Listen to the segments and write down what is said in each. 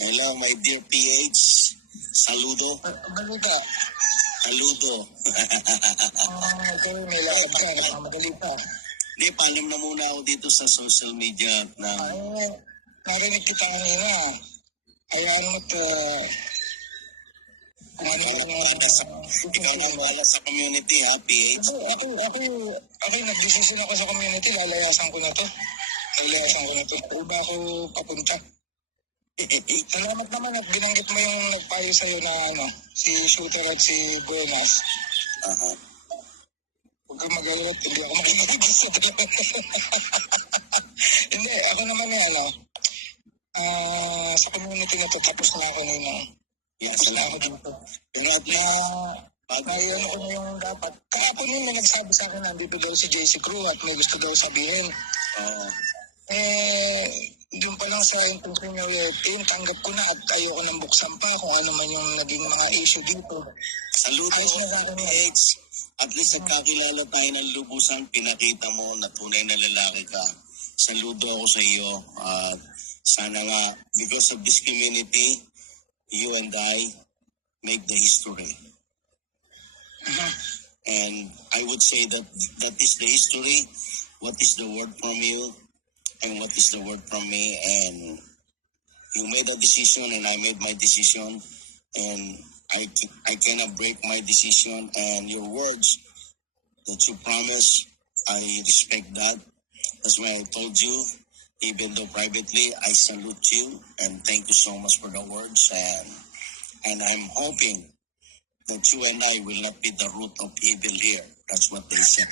Hello, my dear PH. Saludo. Balita. Saludo. Okay, may lakad ka. Nakamadali pa. Hindi, paalam na muna ako dito sa social media. Ay, narinig kita kanina. Ayan mo't ikaw na wala sa community, ha, PH? Ako nag-decision ako sa community. Lalayasan ko na to. Iba ako papunta. Salamat naman at binanggit mo yung nagpayo sa'yo na si Shooter at si Buenas. Huwag kang mag-alawat, hindi ako makinig sa dalawa. Hindi, ako naman sa community na to, tapos na ako nila. Tapos na ako dito. Ngayon ko na yung dapat. Kahapon yun na nagsabi sa akin, nandito daw si JC Crew at may gusto daw sabihin. Doon pa lang sa intention niya, tanggap ko na at ayoko nang buksan pa kung ano man yung naging mga issue dito. Saludo ko, PH. At least nagkakilala tayo ng lubusan, pinakita mo na tunay na lalaki ka. Saludo ako sa iyo. Sana nga, because of this community, you and I make the history. And I would say that is the history. What is the word from you? And what is the word from me? And you made a decision and I made my decision. And I cannot break my decision. And your words that you promise, I respect that. That's why I told you, even though privately, I salute you. And thank you so much for the words. And I'm hoping that you and I will not be the root of evil here. That's what they said.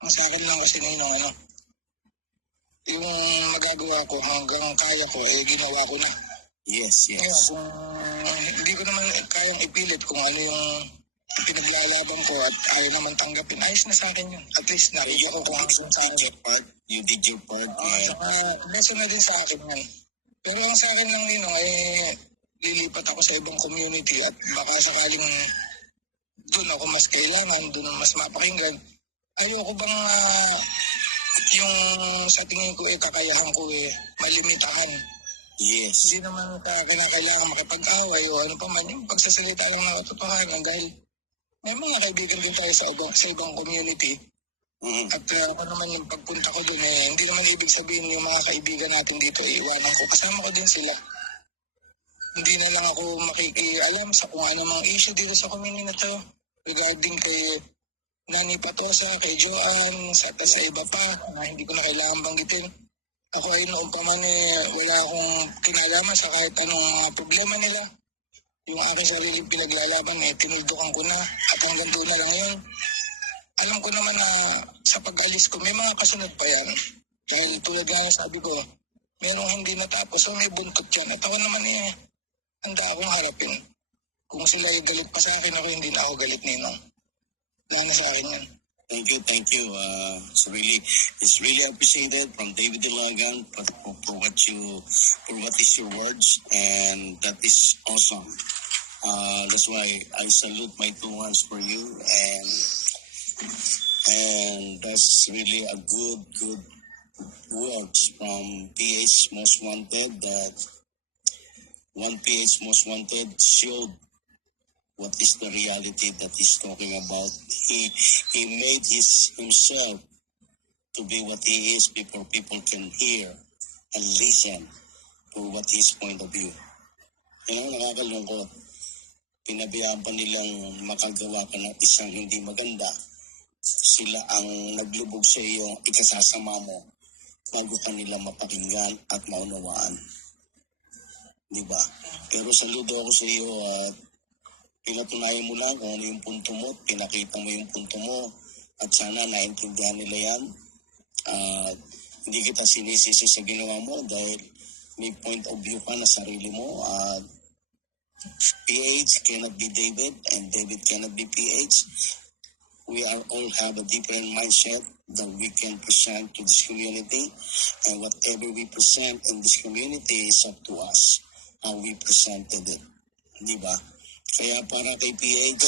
Ang sa akin lang kasi yung magagawa ko hanggang kaya ko, ginawa ko na. Yes. Kung hindi ko naman kayang ipilit kung ano yung pinaglalaban ko at ayaw naman tanggapin, ayos na sa akin yun. At least nakita ko kung ano sa akin. You did your part. Saka lesson na din sa akin yan. Pero ang sa akin lang lilipat ako sa ibang community at baka sakaling doon ako mas kailangan, doon mas mapakinggan. Ayoko bang yung sa tingin ko kakayahan ko malimitahan. Yes. Hindi naman kinakailangan makipag-away o ano pa man, yung pagsasalita lang ng katotohanan dahil may mga kaibigan din tayo sa ibang community. At ako naman yung pagpunta ko doon hindi naman ibig sabihin yung mga kaibigan natin dito iwanan ko. Kasama ko din sila. Hindi na lang ako makikialam sa kung ano mga issue dito sa community na to regarding kay Nani Patosa, kay Joanne, sa iba pa na hindi ko na kailangan banggitin. Ako ay noon pa man wala akong kinalaman sa kahit anong problema nila. Yung aking sariling pinaglalaban tinuldukan ko na at hanggang doon na lang yun. Alam ko naman na sa pag-alis ko may mga kasunod pa yan. Dahil tulad nga sabi ko, merong hindi natapos so may buntot yan. At ako naman handa akong harapin. Kung sila galit pa sa akin, ako hindi na ako galit ninong. Lang sa akin yan. Thank you. It's really appreciated from David Ilagan for what is your words, and that is awesome. That's why I salute my 2 hands for you, and that's really a good words from PH Most Wanted. That one PH Most Wanted showed what is the reality that he's talking about. He made himself to be what he is before people can hear and listen to what his point of view. Nakakalungkot. Pinabayaan pa nilang makagawa ka ng isang hindi maganda. Sila ang naglubog sa iyo, ikasasama mo bago ka nila mapakinggan at maunawaan. Diba? Pero saludo ako sa iyo at pinatunayan mo lang kung ano yung punto mo, pinakita mo yung punto mo, at sana naintindihan nila yan. Hindi kita sinisisi sa ginawa mo dahil may point of view ka na sarili mo. PH cannot be David and David cannot be PH. We all have a different mindset that we can present to this community, and whatever we present in this community is up to us, how we presented it. Diba? Kaya para kay PH,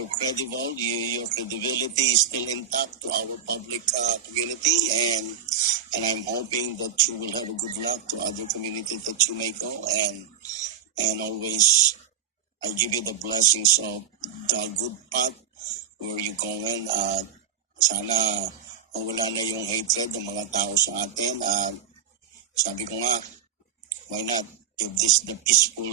you're credible, your credibility is still intact to our public community, and and I'm hoping that you will have a good luck to other communities that you may go, and always I give you the blessings of the good path where you going. Sana wala na yung hatred ng mga tao sa atin. Sabi ko nga, why not? If this the peaceful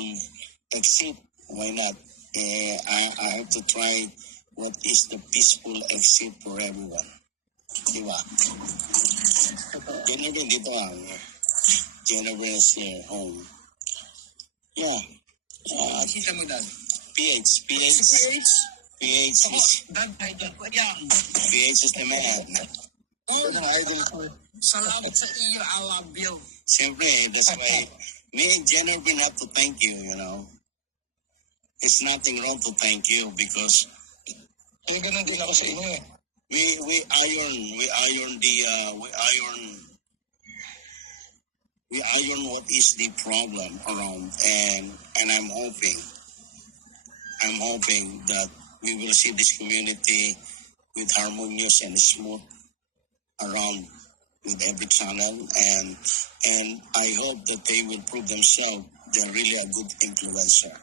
exit, why not? I have to try what is the peaceful exit for everyone. Di ba? Jennifer, dito ang Jennifer is here home. Yeah. Kita mo, Dad. PH is PH is the man. Ito ng idol ko. Salamat sa iyo, I love you. Siyempre, that's why me and Jennifer have to thank you, you know. It's nothing wrong to thank you because Ganun din ako sa inyo eh. we iron what is the problem around, and I'm hoping that we will see this community with harmonious and smooth around with every channel, and I hope that they will prove themselves they're really a good influencer.